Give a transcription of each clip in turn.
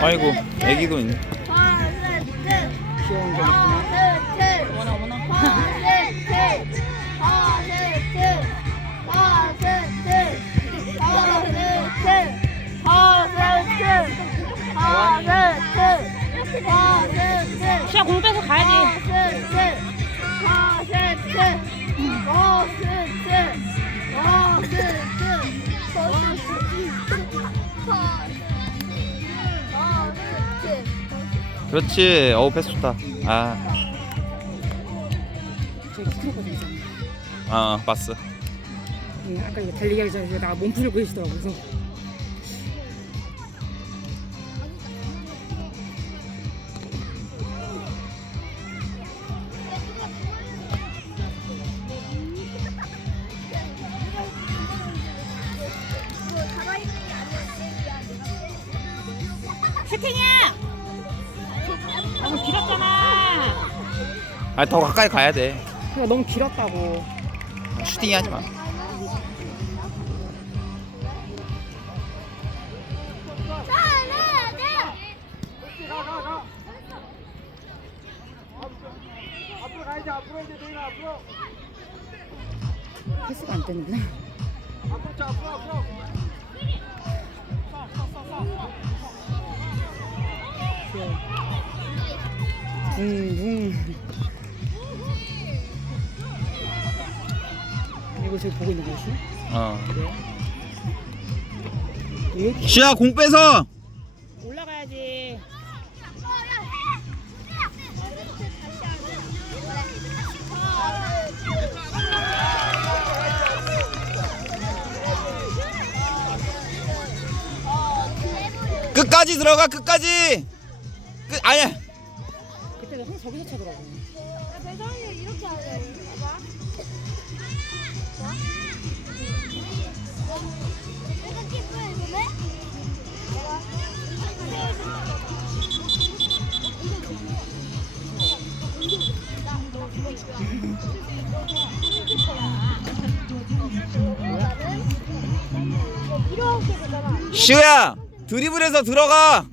아이고 애기도 있네 그렇지 어우 패스 좋다 아, 키크로거든 있잖아. 아 봤어 응, 아까 이거 달리기 하기 전에 나 몸풀을 보이시더라고. 그래서 슈팅이야! 아더 가까이 가야 돼 그러니까 너무 길었다고. 슈팅 하지 마 패스가 안 되는구나. 붕붕. 이거 지금 보고 있는 거지? 어 이렇게 시야 공 빼서 올라가야지. 끝까지 들어가 끝까지 끝 아니야 그때 형 저기서 차더라고. 시우야 드리블해서 들어가.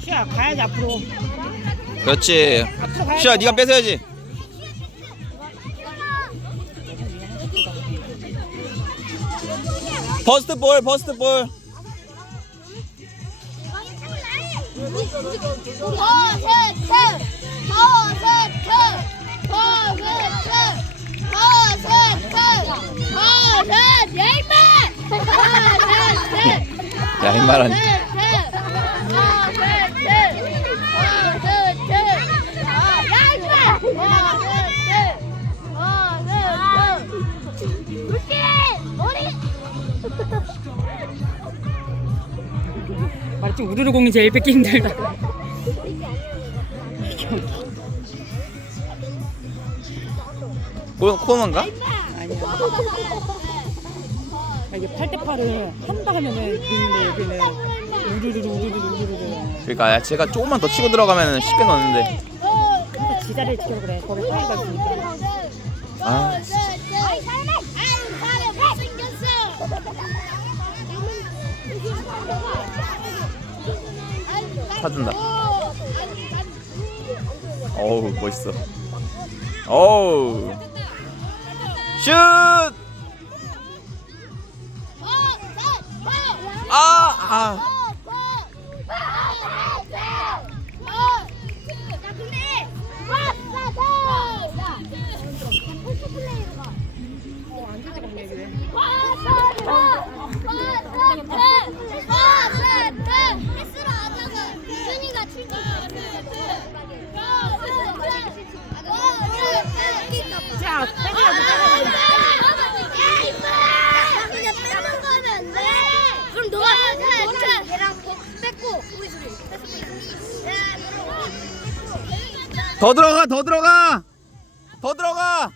시야 가야지 앞으로. 그렇지. 앞으로 가야지. 시우야 네가 뺏어야지. 버스트 볼 버스트 볼 야, 이 말은. 말했지 우르르 공이 제일 뺏기 힘들다. 코, 코너인가? 아니야. 8대8을 한다 하면은 되는데 여기는 우르르르 우르르르 우르르르. 그러니까 야, 제가 조금만 더 치고 들어가면 쉽게 넣었는데 그러니까 지자리를 지켜 그래. 거기 파이가 있으니까. 아 사준다 어우 멋있어 어우 슛! 아! 아! 앉을 데가 없네 여기. 자, 더 들어가 더 들어가! 더 들어가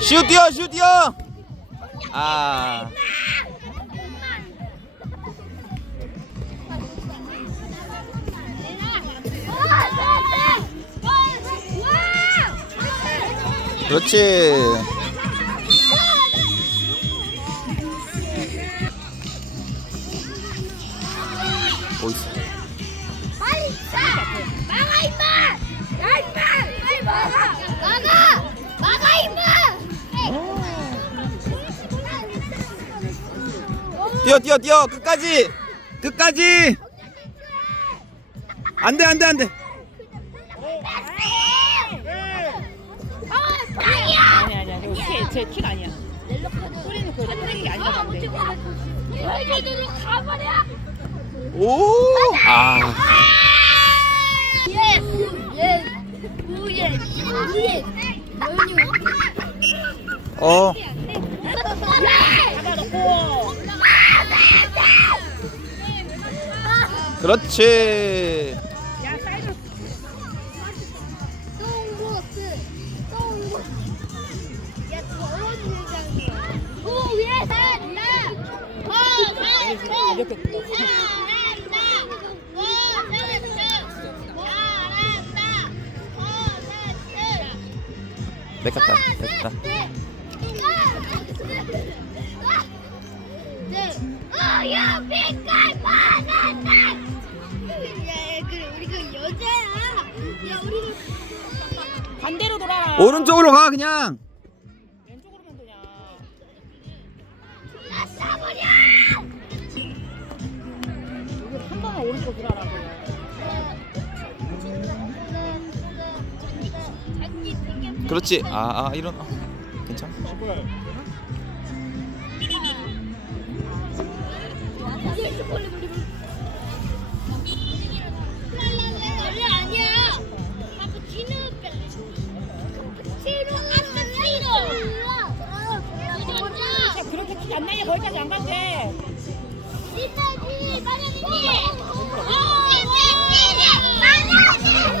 슛 뛰어 슛 뛰어 아. 그렇지 뛰어 뛰어 뛰어 끝까지 끝까지 안돼 안돼 안돼 아, 빵이야! 아니 아니야. 제킥 아니야. 뿌리는 그 뿌리는 게 아니라 안 돼. 여기로 가버려! 오아 예! 예! 우예! 우예! 어 그렇지. 야 사이드. 똥고스 똥고 야 더러운 일장이야 오 위에 이렇게 됐다. 어야 빛깔 받았다 오른쪽으로 가 그냥 왼쪽으로만. 쏴버려 이거 한 번만 오른쪽 돌아라고. 그렇지 아 아 이런 아, 괜찮아 야, 키안 나게 거기까지 안 간대. 신나지 마련이지. 야야 제대로 해.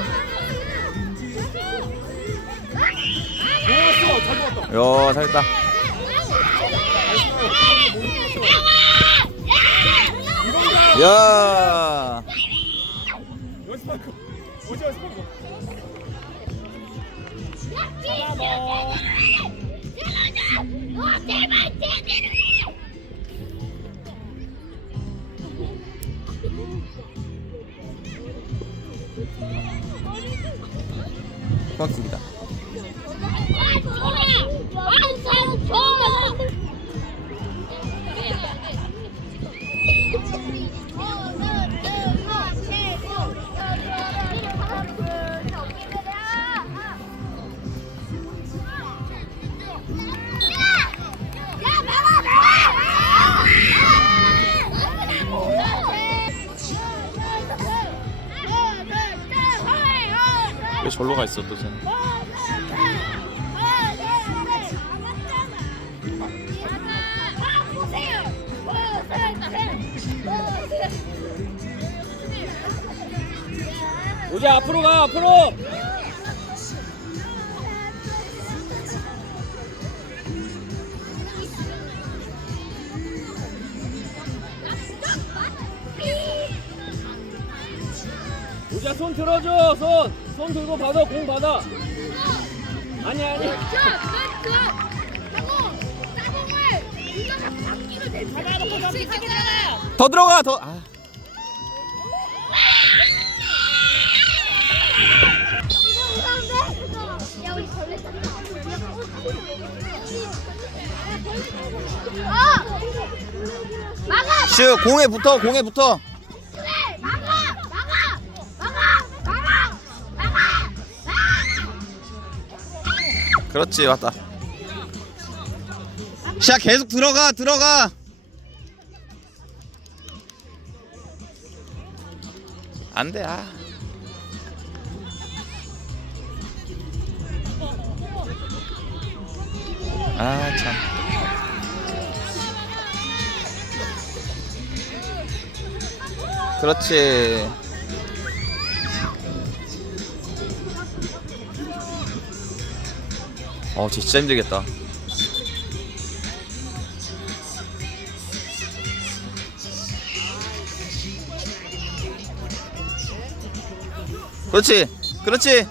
고 맙습니다 완 왜 절로 가 있어 또 쟤는 우지 앞으로 가 앞으로! 우지야 손 들어줘 손 손 들고 받아 공 받아. 아니 아니. 더 들어가 더. 아. 슈 공에 붙어 공에 붙어 그렇지 왔다 샤 계속 들어가 들어가 안돼 아 아, 참. 그렇지. 어 진짜 힘들겠다. 그렇지 그렇지